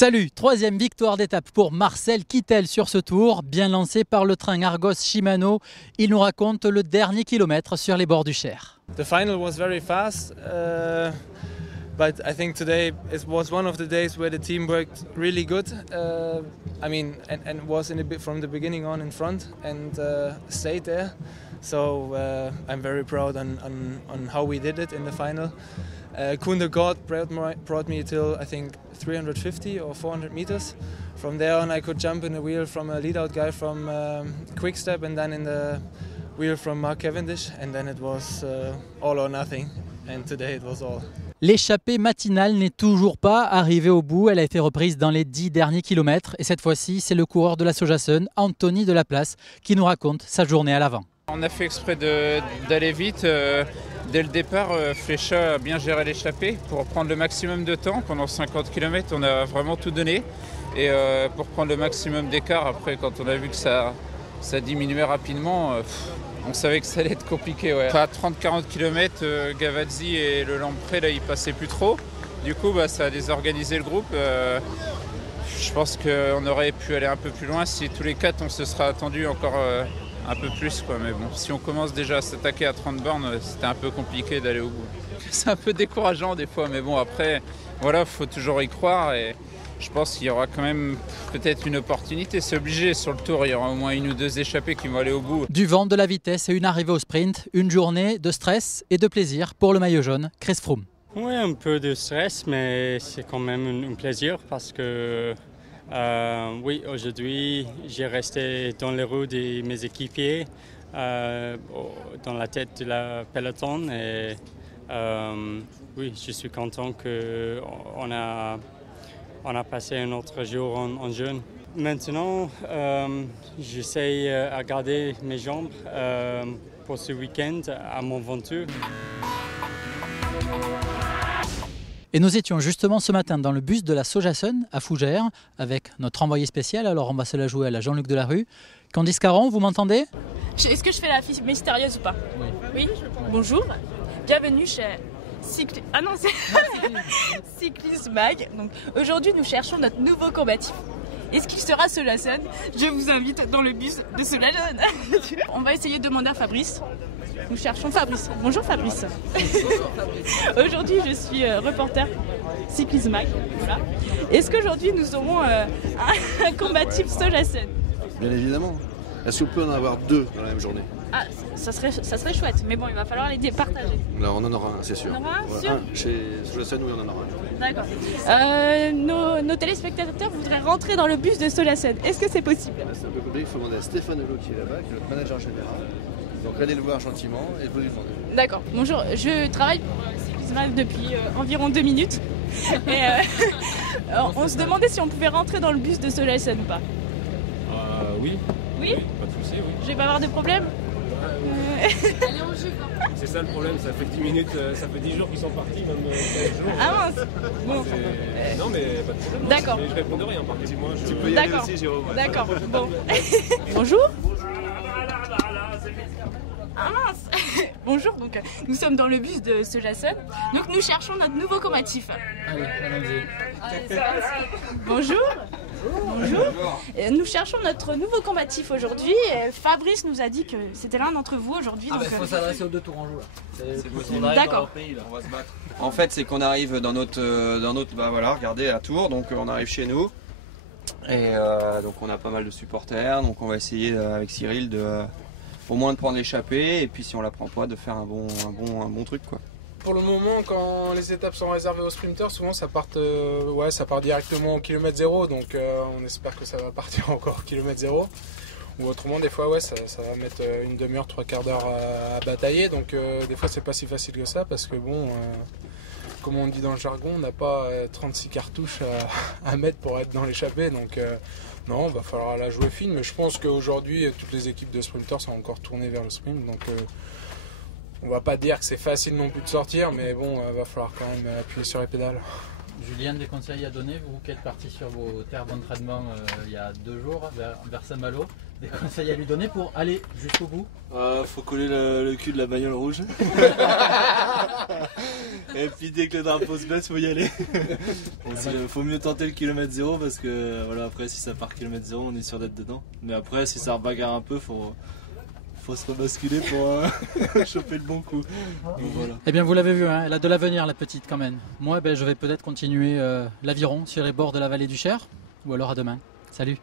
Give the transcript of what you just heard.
Salut, troisième victoire d'étape pour Marcel Kittel sur ce tour, bien lancé par le train Argos Shimano. Il nous raconte le dernier kilomètre sur les bords du Cher. The final was very fast, but I think today it was one of the days where the team worked really good. And was from the beginning on in front and stayed there. So I'm very proud on how we did it in the final. Koen de Gaard brought me till I think 350 or 400 meters. From there on I could jump in the wheel from a lead-out guy from Quickstep and then in the wheel from Mark Cavendish, and then it was all or nothing, and today it was all. L'échappée matinale n'est toujours pas arrivée au bout, elle a été reprise dans les 10 derniers kilomètres et cette fois-ci c'est le coureur de la Sojasun, Anthony Delaplace, qui nous raconte sa journée à l'avant. On a fait exprès d'aller vite. Dès le départ, Flecha a bien géré l'échappée pour prendre le maximum de temps. Pendant 50 km, on a vraiment tout donné. Et pour prendre le maximum d'écart, après, quand on a vu que ça diminuait rapidement, on savait que ça allait être compliqué. Ouais. À 30-40 km, Gavazzi et le Lampré, là, ils passaient plus trop. Du coup, ça a désorganisé le groupe. Je pense qu'on aurait pu aller un peu plus loin si tous les quatre, on se serait attendu encore un peu plus, quoi. Mais bon, si on commence déjà à s'attaquer à 30 bornes, c'était un peu compliqué d'aller au bout. C'est un peu décourageant des fois, mais bon, après, voilà, faut toujours y croire et je pense qu'il y aura quand même peut-être une opportunité. C'est obligé, sur le tour, il y aura au moins une ou deux échappées qui vont aller au bout. Du vent, de la vitesse et une arrivée au sprint, une journée de stress et de plaisir pour le maillot jaune, Chris Froome. Oui, un peu de stress, mais c'est quand même un plaisir parce que oui, aujourd'hui, j'ai resté dans les roues de mes équipiers, dans la tête de la peloton. Et oui, je suis content qu'on a passé un autre jour en jaune. Maintenant, j'essaie à garder mes jambes pour ce week-end à Mont Ventoux. Et nous étions justement ce matin dans le bus de la Sojasun à Fougères avec notre envoyé spécial, alors on va se la jouer à la Jean-Luc Delarue. Candice Caron, vous m'entendez? Est-ce que je fais la fille mystérieuse ou pas? Oui. Bonjour, bienvenue chez Cyclist Mag. Donc aujourd'hui nous cherchons notre nouveau combatif. Est-ce qu'il sera Sojasun? Je vous invite dans le bus de Sojasun. On va essayer de demander à Fabrice. Nous cherchons Fabrice. Bonjour Fabrice. Bonjour Fabrice. Aujourd'hui je suis reporter Cyclist Mag. Voilà. Est-ce qu'aujourd'hui nous aurons un combatif Sojasun? Bien évidemment. Est-ce qu'on peut en avoir deux dans la même journée? Ah, ça serait chouette, mais bon, il va falloir les départager. Là, on en aura un, c'est sûr. On en aura un, ouais, sûr? Chez Sojasun, oui, on en aura un. D'accord. Nos téléspectateurs voudraient rentrer dans le bus de Sojasun. Est-ce que c'est possible? C'est un peu compliqué, il faut demander à Stéphane Hulot qui est là-bas, qui est notre manager général. Donc allez le voir gentiment et vous lui demandez. D'accord. Bonjour, je travaille pour Cyclist Mag depuis environ 2 minutes. Et on se demandait si on pouvait rentrer dans le bus de Sojasun ou pas. Oui. Oui? Pas de souci, oui. Je vais pas avoir de problème? Allez, on joue. C'est ça le problème, ça fait 10 minutes, ça fait 10 jours qu'ils sont partis, même 15 jours. Ah mince. Bon. Non mais pas de problème. D'accord. Je réponds de rien par contre. Moi, Tu peux y aller aussi, Jérôme. D'accord. Bon. Bonjour. Ah mince. Bonjour, donc nous sommes dans le bus de Sojasun. Donc nous cherchons notre nouveau combatif. Allez, allons-y. Bonjour. Bonjour. Nous cherchons notre nouveau combatif aujourd'hui. Fabrice nous a dit que c'était l'un d'entre vous aujourd'hui. Il faut s'adresser aux deux tourangeaux là. D'accord. On va se battre. En fait, c'est qu'on arrive dans notre bah voilà, regardez la tour, donc on arrive chez nous et donc on a pas mal de supporters, donc on va essayer avec Cyril au moins de prendre l'échappée et puis si on la prend pas de faire un bon truc quoi. Pour le moment, quand les étapes sont réservées aux sprinters, souvent ça part directement au kilomètre zéro, donc on espère que ça va partir encore au kilomètre zéro. Ou autrement, des fois, ça va mettre une demi-heure, 3/4 d'heure à batailler, donc des fois c'est pas si facile que ça, parce que bon, comme on dit dans le jargon, on n'a pas 36 cartouches à mettre pour être dans l'échappée, donc non, il va falloir la jouer fine, mais je pense qu'aujourd'hui, toutes les équipes de sprinters sont encore tournées vers le sprint, donc on va pas dire que c'est facile non plus de sortir, mais bon, va falloir quand même appuyer sur les pédales. Julien, des conseils à donner, vous qui êtes parti sur vos terres d'entraînement il y a 2 jours vers Saint-Malo, des conseils à lui donner pour aller jusqu'au bout? Faut coller le cul de la bagnole rouge. Et puis dès que le drapeau se baisse, faut y aller. Il faut mieux tenter le kilomètre zéro parce que voilà, après si ça part kilomètre zéro, on est sûr d'être dedans. Mais après si ça rebagarre un peu, faut se rebasculer pour choper le bon coup. Donc, voilà. Eh bien vous l'avez vu, hein, elle a de l'avenir la petite quand même. Moi je vais peut-être continuer l'aviron sur les bords de la vallée du Cher, ou alors à demain. Salut.